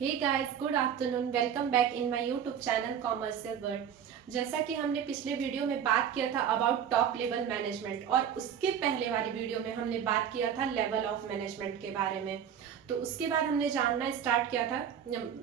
Hey guys, good afternoon. Welcome back in my YouTube channel commercial world. जैसा कि हमने पिछले वीडियो में बात किया था अबाउट टॉप लेवल मैनेजमेंट, और उसके पहले वाली वीडियो में हमने बात किया था लेवल ऑफ मैनेजमेंट के बारे में। तो उसके बाद हमने जानना स्टार्ट किया था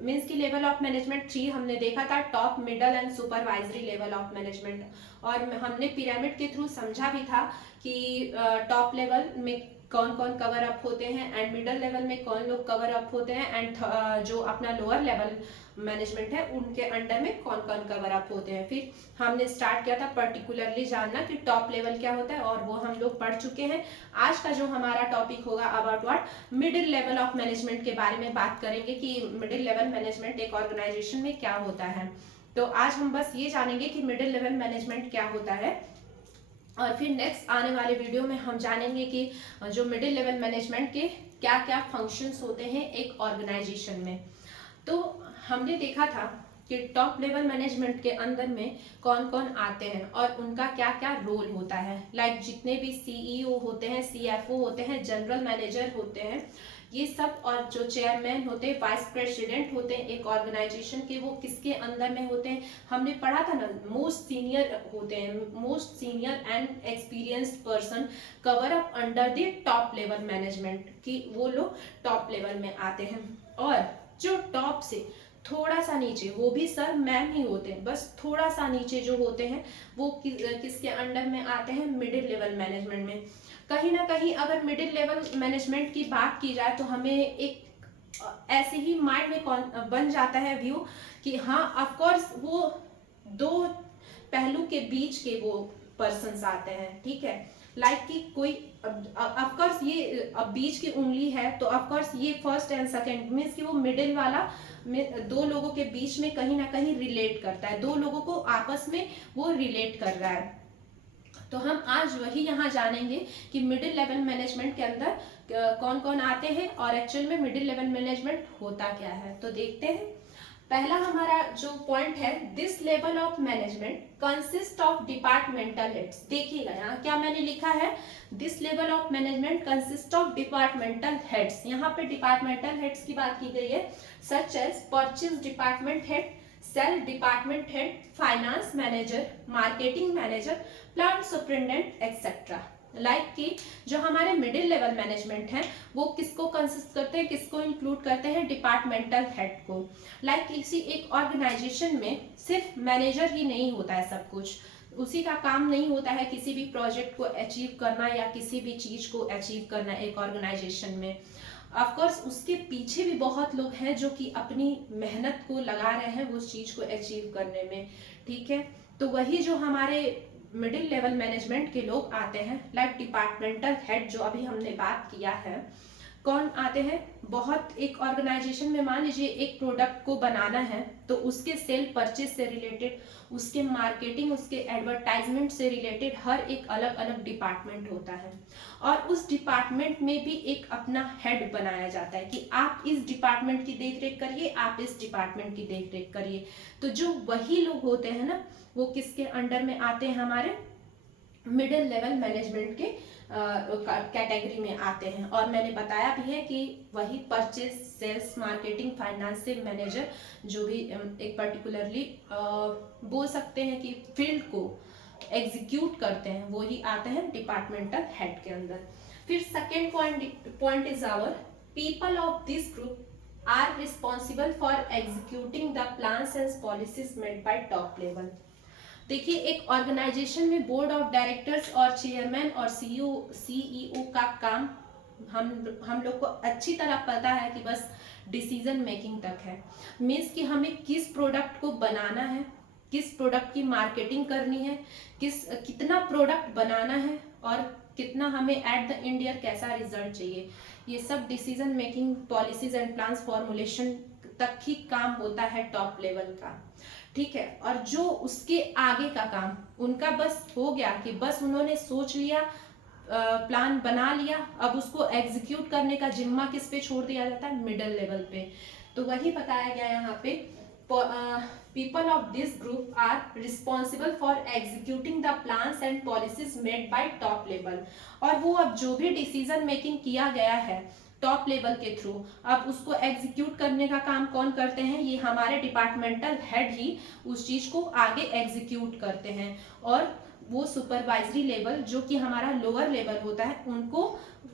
मीन्स की लेवल ऑफ मैनेजमेंट 3 हमने देखा था, top middle and supervisory level of management. और हमने पिरामिड के थ्रू समझा भी था कि टॉप लेवल में कौन कौन कवर अप होते हैं एंड मिडल लेवल में कौन लोग कवर अप होते हैं एंड जो अपना लोअर लेवल मैनेजमेंट है उनके अंडर में कौन कौन कवर अप होते हैं। फिर हमने स्टार्ट किया था पर्टिकुलरली जानना कि टॉप लेवल क्या होता है, और वो हम लोग पढ़ चुके हैं। आज का जो हमारा टॉपिक होगा about what middle level of management के बारे में बात करेंगे कि मिडिल लेवल मैनेजमेंट एक ऑर्गेनाइजेशन में क्या होता है। तो आज हम बस ये जानेंगे कि मिडिल लेवल मैनेजमेंट क्या होता है, और फिर नेक्स्ट आने वाले वीडियो में हम जानेंगे कि जो मिडिल लेवल मैनेजमेंट के क्या क्या फंक्शंस होते हैं एक ऑर्गेनाइजेशन में। तो हमने देखा था कि टॉप लेवल मैनेजमेंट के अंदर में कौन कौन आते हैं और उनका क्या क्या रोल होता है। लाइक जितने भी सीईओ होते हैं, सीएफओ होते हैं, जनरल मैनेजर होते हैं, ये सब, और जो चेयरमैन होते हैं, वाइस प्रेसिडेंट होते हैं एक ऑर्गेनाइजेशन के, वो किसके अंदर में होते हैं। हमने पढ़ा था ना, मोस्ट सीनियर होते हैं, most senior and experienced person cover up under the top level management, कि वो लोग टॉप लेवल में आते हैं। और जो टॉप से थोड़ा सा नीचे, वो भी सर मैम ही होते हैं, बस थोड़ा सा नीचे जो होते हैं वो किसके अंडर में आते हैं, मिडिल लेवल मैनेजमेंट में। कहीं ना कहीं अगर मिडिल लेवल मैनेजमेंट की बात की जाए तो हमें एक ऐसे ही माइंड में बन जाता है व्यू कि हाँ ऑफ कोर्स वो दो पहलू के बीच के वो पर्सन्स आते हैं, ठीक है। लाइक कि कोई ऑफ कोर्स ये बीच की उंगली है, तो ऑफ कोर्स ये फर्स्ट एंड सेकंड मींस कि वो मिडिल वाला दो लोगों के बीच में कहीं ना कहीं रिलेट करता है, दो लोगों को आपस में वो रिलेट कर रहा है। तो हम आज वही यहाँ जानेंगे कि मिडिल लेवल मैनेजमेंट के अंदर कौन कौन आते हैं और एक्चुअल में मिडिल लेवल मैनेजमेंट होता क्या है। तो देखते हैं। पहला हमारा जो पॉइंट है, this level of management consist of departmental heads. देखिएगा यहाँ क्या मैंने लिखा है, this level of management consist of departmental heads. यहाँ पे डिपार्टमेंटल हेड्स की बात की गई है, such as purchase department head, sale department head, finance manager, marketing manager, plant superintendent etcetera. Like कि जो हमारे मिडिल लेवल मैनेजमेंट है वो किसको कंसिस्ट करते हैं, किसको इंक्लूड करते हैं, डिपार्टमेंटल हेड को। लाइक किसी एक ऑर्गेनाइजेशन में सिर्फ मैनेजर ही नहीं होता है, सब कुछ उसी का काम नहीं होता है किसी भी प्रोजेक्ट को अचीव करना या किसी भी चीज को अचीव करना एक ऑर्गेनाइजेशन में। ऑफ कोर्स उसके पीछे भी बहुत लोग हैं जो कि अपनी मेहनत को लगा रहे हैं उस चीज को अचीव करने में, ठीक है। तो वही जो हमारे मिडिल लेवल मैनेजमेंट के लोग आते हैं, लाइक डिपार्टमेंटल हेड जो अभी हमने बात किया है, कौन आते हैं। बहुत एक ऑर्गेनाइजेशन में मान लीजिए एक प्रोडक्ट को बनाना है तो उसके सेल परचेज से रिलेटेड, उसके मार्केटिंग, उसके एडवर्टाइजमेंट से रिलेटेड हर एक अलग अलग डिपार्टमेंट होता है, और उस डिपार्टमेंट में भी एक अपना हेड बनाया जाता है कि आप इस डिपार्टमेंट की देखरेख करिए, आप इस डिपार्टमेंट की देखरेख करिए। तो जो वही लोग होते हैं ना, वो किसके अंडर में आते हैं, हमारे मिडिल लेवल मैनेजमेंट के कैटेगरी में आते हैं। और मैंने बताया भी है कि वही परचेज, सेल्स, मार्केटिंग, फाइनेंस से मैनेजर जो भी एक पर्टिकुलरली बोल सकते हैं कि फील्ड को एग्जीक्यूट करते हैं, वो ही आते हैं डिपार्टमेंटल हेड के अंदर। फिर second point is our people of this group are responsible for executing the plans and policies made by top level. देखिए एक ऑर्गेनाइजेशन में बोर्ड ऑफ डायरेक्टर्स और चेयरमैन और सीईओ का काम हम लोग को अच्छी तरह पता है कि बस डिसीजन मेकिंग तक है। मीन्स कि हमें किस प्रोडक्ट को बनाना है, किस प्रोडक्ट की मार्केटिंग करनी है, कितना प्रोडक्ट बनाना है, और कितना हमें एट द एंड ईयर कैसा रिजल्ट चाहिए, ये सब decision making, policies and plans formulation तक ही काम होता है टॉप लेवल का, ठीक है। और जो उसके आगे का काम उनका बस हो गया कि बस उन्होंने सोच लिया, प्लान बना लिया, अब उसको एग्जीक्यूट करने का जिम्मा किस पे छोड़ दिया जाता है, मिडिल लेवल पे। तो वही बताया गया यहाँ पे, people of this group are responsible for executing the plans and policies made by top level। और वो अब जो भी डिसीजन मेकिंग किया गया है टॉप लेवल के थ्रू। अब उसको एग्जीक्यूट करने का काम कौन करते हैं, ये हमारे डिपार्टमेंटल हेड ही उस चीज को आगे एग्जीक्यूट करते हैं, और वो सुपरवाइजरी लेवल जो कि हमारा लोअर लेवल होता है उनको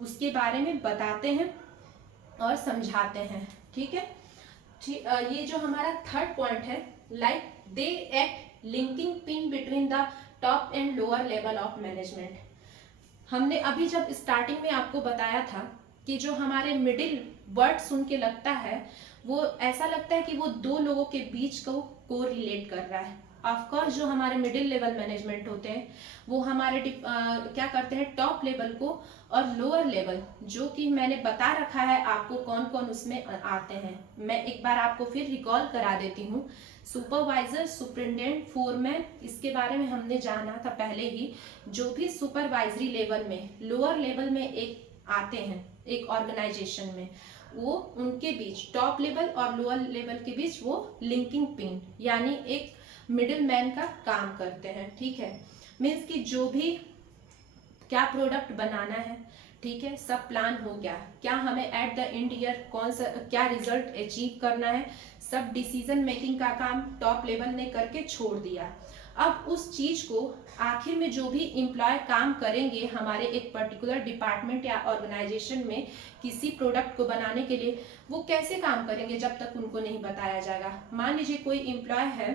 उसके बारे में बताते हैं और समझाते हैं। ठीक है, ये जो हमारा थर्ड पॉइंट है, like they act linking pin between the top and lower level of management. हमने अभी जब स्टार्टिंग में आपको बताया था कि जो हमारे मिडिल वर्ड सुन के लगता है वो ऐसा लगता है कि वो दो लोगों के बीच को रिलेट कर रहा है। ऑफकोर्स जो हमारे मिडिल लेवल मैनेजमेंट होते हैं वो हमारे क्या करते हैं, टॉप लेवल को और लोअर लेवल, जो कि मैंने बता रखा है आपको कौन कौन उसमें आते हैं। मैं एक बार आपको फिर रिकॉल करा देती हूँ। सुपरवाइजर, सुपरिटेंडेंट, फोरमैन, इसके बारे में हमने जाना था पहले ही। जो भी सुपरवाइजरी लेवल में, लोअर लेवल में एक आते हैं एक ऑर्गेनाइजेशन में, वो उनके बीच, टॉप लेवल और लोअर लेवल के बीच वो लिंकिंग पिन यानी एक मिडिल मैन का काम करते हैं। ठीक है, मीन्स कि जो भी क्या प्रोडक्ट बनाना है, ठीक है, सब प्लान हो गया, क्या हमें एट द एंड ईयर कौन सा क्या रिजल्ट अचीव करना है, सब डिसीजन मेकिंग का काम टॉप लेवल ने करके छोड़ दिया। अब उस चीज को आखिर में जो भी एम्प्लॉय काम करेंगे हमारे एक पर्टिकुलर डिपार्टमेंट या ऑर्गेनाइजेशन में किसी प्रोडक्ट को बनाने के लिए, वो कैसे काम करेंगे जब तक उनको नहीं बताया जाएगा। मान लीजिए कोई एम्प्लॉय है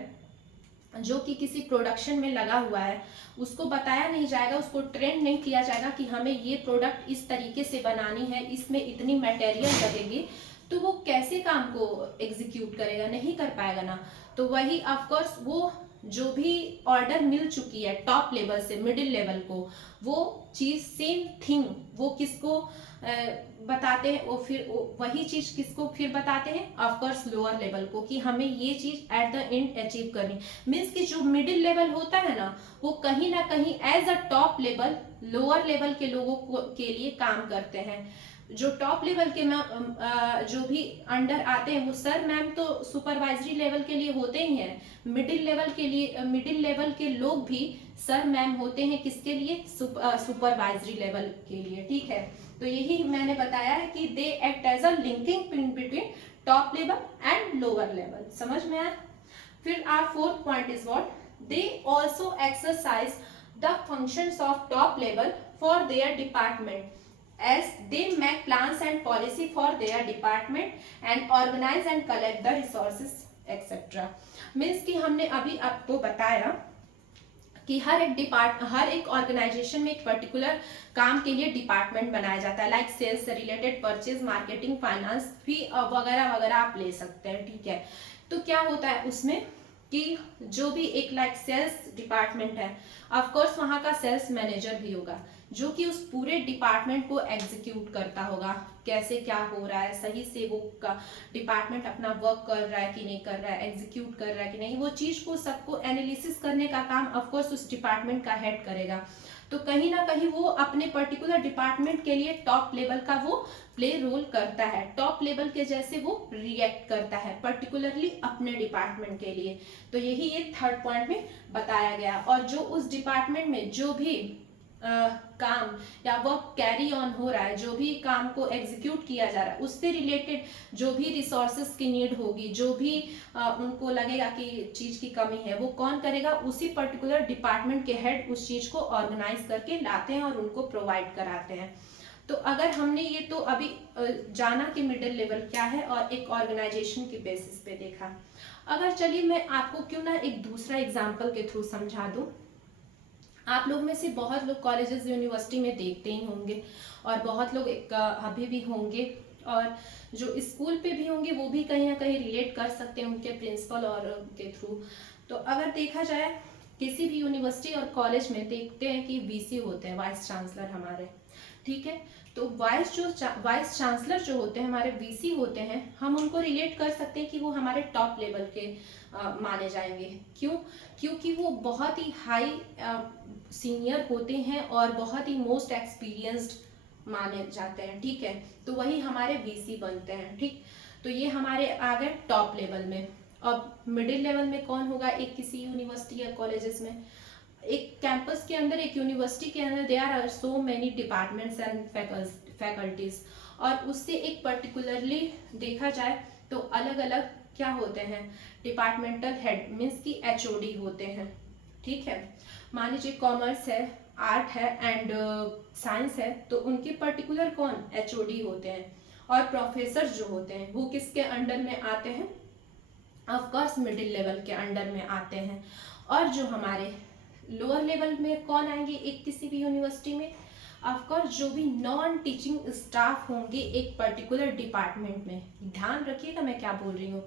जो कि किसी प्रोडक्शन में लगा हुआ है, उसको बताया नहीं जाएगा, उसको ट्रेन नहीं किया जाएगा कि हमें ये प्रोडक्ट इस तरीके से बनानी है, इसमें इतनी मटेरियल लगेगी, तो वो कैसे काम को एग्जीक्यूट करेगा, नहीं कर पाएगा ना। तो वही ऑफकोर्स वो जो भी ऑर्डर मिल चुकी है टॉप लेवल से मिडिल लेवल को, वो चीज सेम थिंग वो किसको बताते हैं, वो फिर वही चीज किसको फिर बताते हैं, ऑफकोर्स लोअर लेवल को, कि हमें ये चीज एट द एंड अचीव करनी। मीन्स कि जो मिडिल लेवल होता है ना, वो कहीं ना कहीं as a top level lower level के लोगों के लिए काम करते हैं। जो टॉप लेवल के जो भी अंडर आते हैं वो सर मैम तो सुपरवाइजरी लेवल के लिए होते ही हैं, मिडिल लेवल के लिए मिडिल लेवल के लोग भी सर मैम होते हैं किसके लिए, सुपरवाइजरी लेवल के लिए। ठीक है, तो यही मैंने बताया है कि they act as a linking pin between top level and lower level. समझ में आया। फिर our fourth point is what, they also exercise the functions of top level for their department as they make plans and policy for their department and organize and collect the resources etc. Means कि हमने अभी आपको बताया कि हर एक organisation में एक particular काम के लिए डिपार्टमेंट बनाया जाता है, लाइक सेल्स से रिलेटेड, परचेज, मार्केटिंग, फाइनेंस भी वगैरह वगैरह आप ले सकते हैं। ठीक है, तो क्या होता है उसमें कि जो भी एक लाइक सेल्स डिपार्टमेंट है, ऑफकोर्स वहां का सेल्स मैनेजर भी होगा जो कि उस पूरे डिपार्टमेंट को एग्जीक्यूट करता होगा, कैसे क्या हो रहा है, सही से वो डिपार्टमेंट अपना वर्क कर रहा है कि नहीं कर रहा है, एग्जीक्यूट कर रहा है कि नहीं, वो चीज को सबको एनालिसिस करने का काम ऑफकोर्स उस डिपार्टमेंट का हेड करेगा। तो कहीं ना कहीं वो अपने पर्टिकुलर डिपार्टमेंट के लिए टॉप लेवल का वो प्ले रोल करता है, टॉप लेवल के जैसे वो रिएक्ट करता है पर्टिकुलरली अपने डिपार्टमेंट के लिए। तो यही ये थर्ड पॉइंट में बताया गया। और जो उस डिपार्टमेंट में जो भी काम या वर्क कैरी ऑन हो रहा है, जो भी काम को एग्जीक्यूट किया जा रहा है, उससे रिलेटेड जो भी रिसोर्सेज की नीड होगी, जो भी उनको लगेगा कि चीज की कमी है, वो कौन करेगा, उसी पर्टिकुलर डिपार्टमेंट के हेड उस चीज को ऑर्गेनाइज करके लाते हैं और उनको प्रोवाइड कराते हैं। तो अगर हमने ये तो अभी जाना कि मिडिल लेवल क्या है और एक ऑर्गेनाइजेशन के बेसिस पे देखा। अगर चलिए मैं आपको क्यों ना एक दूसरा एग्जाम्पल के थ्रू समझा दूं। आप लोग में से बहुत लोग कॉलेजेस यूनिवर्सिटी में देखते ही होंगे और बहुत लोग अभी भी होंगे और जो स्कूल पे भी होंगे वो भी कहीं ना कहीं रिलेट कर सकते हैं उनके प्रिंसिपल और के थ्रू। तो अगर देखा जाए किसी भी यूनिवर्सिटी और कॉलेज में देखते हैं कि वीसी होते हैं, वाइस चांसलर हमारे, ठीक है। तो वाइस चांसलर जो होते हैं हमारे वीसी होते हैं, हम उनको रिलेट कर सकते हैं कि वो हमारे टॉप लेवल के माने जाएंगे। क्यों? क्योंकि वो बहुत ही हाई सीनियर होते हैं और बहुत ही मोस्ट एक्सपीरियंस्ड माने जाते हैं, ठीक है। तो वही हमारे वीसी बनते हैं, ठीक। तो ये हमारे आ गए टॉप लेवल में। अब मिडिल लेवल में कौन होगा? एक किसी यूनिवर्सिटी या कॉलेजेस में, एक कैंपस के अंदर, एक यूनिवर्सिटी के अंदर there are so many departments and faculties, और उससे एक पर्टिकुलरली देखा जाए तो अलग अलग क्या होते हैं, डिपार्टमेंटल हेड मीन्स की HOD होते हैं। ठीक है, मान लीजिए कॉमर्स है, आर्ट है एंड साइंस है, तो उनके पर्टिकुलर कौन HOD होते हैं। और प्रोफेसर जो होते हैं वो किसके अंडर में आते हैं, ऑफ कोर्स मिडिल लेवल के अंडर में आते हैं। और जो हमारे लोअर लेवल में कौन आएंगे एक किसी भी यूनिवर्सिटी में, ऑफ कोर्स जो भी नॉन टीचिंग स्टाफ होंगे एक पर्टिकुलर डिपार्टमेंट में। ध्यान रखिएगा मैं क्या बोल रही हूँ,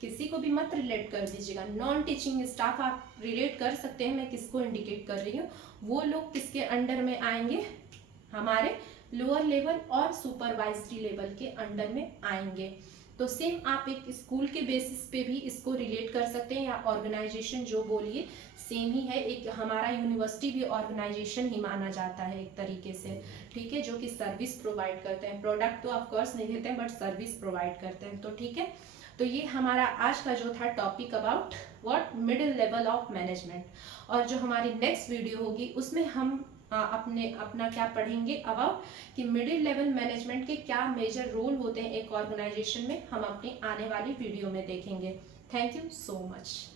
किसी को भी मत रिलेट कर दीजिएगा। नॉन टीचिंग स्टाफ आप रिलेट कर सकते हैं, मैं किसको इंडिकेट कर रही हूँ, वो लोग किसके अंडर में आएंगे, हमारे लोअर लेवल और सुपरवाइजरी लेवल के अंडर में आएंगे। तो सेम आप एक स्कूल के बेसिस पे भी इसको रिलेट कर सकते हैं, या ऑर्गेनाइजेशन जो बोलिए सेम ही है। एक हमारा यूनिवर्सिटी भी ऑर्गेनाइजेशन ही माना जाता है एक तरीके से। ठीक है, जो कि सर्विस प्रोवाइड करते हैं, प्रोडक्ट तो ऑफ कोर्स नहीं देते हैं बट सर्विस प्रोवाइड करते हैं। तो ठीक है, तो ये हमारा आज का जो था topic about what middle level of management. और जो हमारी नेक्स्ट वीडियो होगी उसमें हम अपना क्या पढ़ेंगे अबाउट कि मिडिल लेवल मैनेजमेंट के क्या मेजर रोल होते हैं एक ऑर्गेनाइजेशन में, हम अपनी आने वाली वीडियो में देखेंगे। Thank you so much.